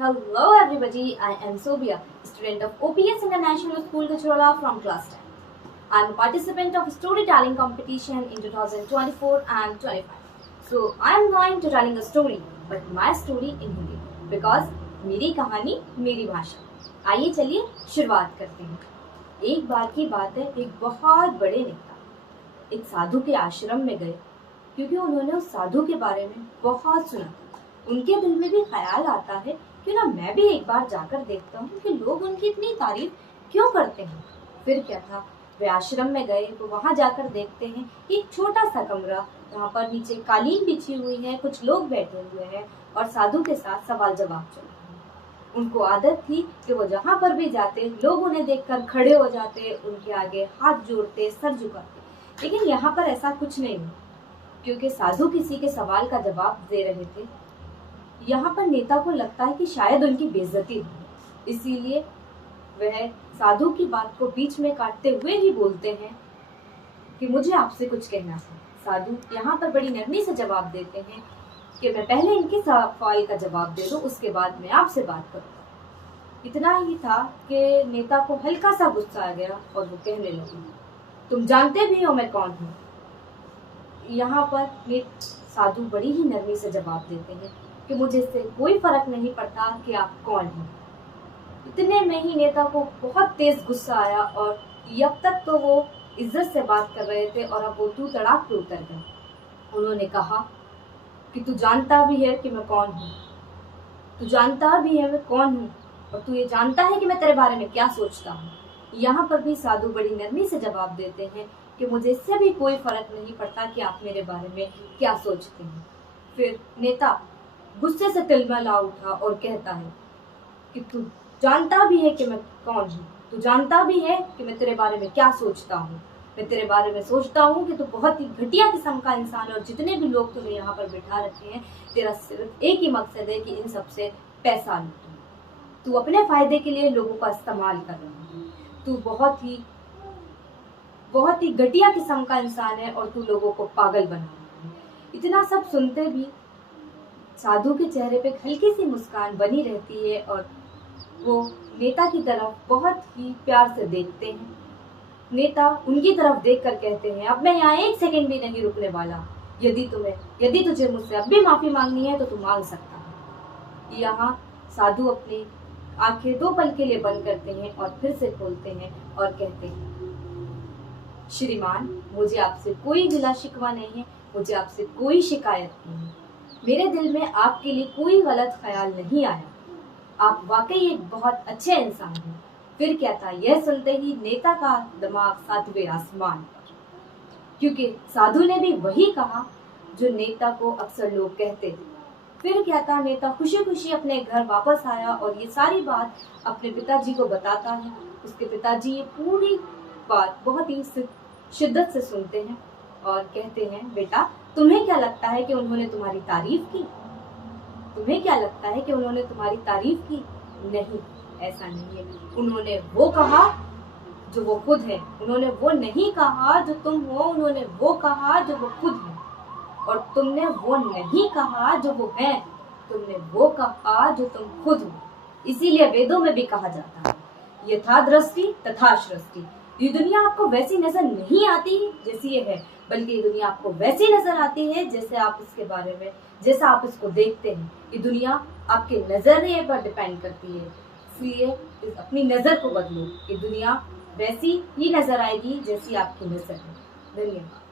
Hello everybody, I am Sobia, student of OPS International School Gajraula from class 10. I am a participant of storytelling competition in 2024 and 25. So I am going to telling a story, but my story in Hindi because मेरी कहानी मेरी भाषा। आइए चलिए शुरुआत करते हैं। एक बार की बात है, एक बहुत बड़े नेता एक साधु के आश्रम में गए क्योंकि उन्होंने उस साधु के बारे में बहुत सुना। उनके दिल में भी ख्याल आता है क्यों ना मैं भी एक बार जाकर देखता हूँ कि लोग उनकी इतनी तारीफ क्यों करते हैं। फिर क्या था, वे आश्रम में गए तो वहां जाकर देखते हैं एक छोटा सा कमरा, वहां पर नीचे कालीन बिछी हुई है, कुछ लोग बैठे हुए हैं और साधु के साथ सवाल जवाब चल रहा है। उनको आदत थी कि वो जहाँ पर भी जाते लोग उन्हें देखकर खड़े हो जाते, उनके आगे हाथ जोड़ते, सर झुकाते। लेकिन यहाँ पर ऐसा कुछ नहीं हुआ क्योंकि साधु किसी के सवाल का जवाब दे रहे थे। यहाँ पर नेता को लगता है कि शायद उनकी बेइज्जती हो, इसीलिए वह साधु की बात को बीच में काटते हुए ही बोलते हैं कि मुझे आपसे कुछ कहना है। साधु यहाँ पर बड़ी नरमी से जवाब देते हैं कि मैं पहले इनके सवाल का जवाब दे दूं, उसके बाद मैं आपसे बात करूँ। इतना ही था कि नेता को हल्का सा गुस्सा आ गया और वो कहने लगे, तुम जानते भी हो मैं कौन हूँ। यहाँ पर साधु बड़ी ही नरमी से जवाब देते हैं कि मुझे इससे कोई फर्क नहीं पड़ता कि आप कौन हैं। इतने में ही नेता को बहुत तेज गुस्सा आया और अब तक तो वो इज्जत से बात कर रहे थे और अब वो तू तड़ाक पे उतर गए। उन्होंने कहा कि तू जानता भी है कि मैं कौन हूँ, तू जानता भी है मैं कौन हूँ और तू ये जानता है कि मैं तेरे बारे में क्या सोचता हूँ। यहाँ पर भी साधु बड़ी नरमी से जवाब देते हैं कि मुझे इससे भी कोई फर्क नहीं पड़ता कि आप मेरे बारे में क्या सोचते हैं। फिर नेता गुस्से से तिलमिला उठा और कहता है कि तू जानता भी है कि मैं कौन हूँ, तू जानता भी है कि मैं तेरे बारे में क्या सोचता हूँ। मैं तेरे बारे में सोचता हूँ कि तू बहुत ही घटिया किस्म का इंसान है और जितने भी लोग तुम्हें यहाँ पर बिठा रखे हैं, तेरा सिर्फ एक ही मकसद है कि इन सबसे पैसा लूटूं। तू अपने फायदे के लिए लोगों का इस्तेमाल कर रहा है। तू बहुत ही घटिया किस्म का इंसान है और तू लोगों को पागल बना रहा है। इतना सब सुनते भी साधु के चेहरे पे हल्की सी मुस्कान बनी रहती है और वो नेता की तरफ बहुत ही प्यार से देखते हैं। नेता उनकी तरफ देखकर कहते हैं, अब मैं यहाँ एक सेकंड भी नहीं रुकने वाला। यदि तुझे मुझसे अब भी माफी मांगनी है तो तू मांग सकता है। यहाँ साधु अपनी आंखें 2 पल के लिए बंद करते हैं और फिर से खोलते हैं और कहते हैं, श्रीमान, मुझे आपसे कोई गिला शिकवा नहीं है, मुझे आपसे कोई शिकायत नहीं है। मेरे दिल में आपके लिए कोई गलत ख्याल नहीं आया। आप वाकई एक बहुत अच्छे इंसान हैं। फिर क्या था, यह सुनते ही नेता का दिमाग 7वें आसमान पर, क्योंकि साधु ने भी वही कहा जो नेता को अक्सर लोग कहते थे। फिर क्या था, नेता खुशी खुशी अपने घर वापस आया और ये सारी बात अपने पिताजी को बताता है। उसके पिताजी ये पूरी बात बहुत ही शिद्दत से सुनते हैं और कहते हैं, बेटा तुम्हें क्या लगता है कि उन्होंने तुम्हारी तारीफ की? तुम्हें क्या लगता है कि उन्होंने तुम्हारी तारीफ की? नहीं, ऐसा नहीं है। उन्होंने वो कहा जो वो खुद है, उन्होंने वो नहीं कहा जो तुम हो, उन्होंने वो कहा जो वो खुद है। और तुमने वो नहीं कहा जो वो है, तुमने वो कहा जो तुम खुद हो। इसीलिए वेदों में भी कहा जाता है, यथा दृष्टि तथा सृष्टि। ये दुनिया आपको वैसी नजर नहीं आती जैसी ये है, बल्कि ये दुनिया आपको वैसी नजर आती है जैसे आप इसके बारे में, जैसा आप इसको देखते हैं। ये दुनिया आपके नजरिए पर डिपेंड करती है, इसलिए अपनी नजर को बदलो। ये दुनिया वैसी ही नजर आएगी जैसी आपकी नजर है। धन्यवाद।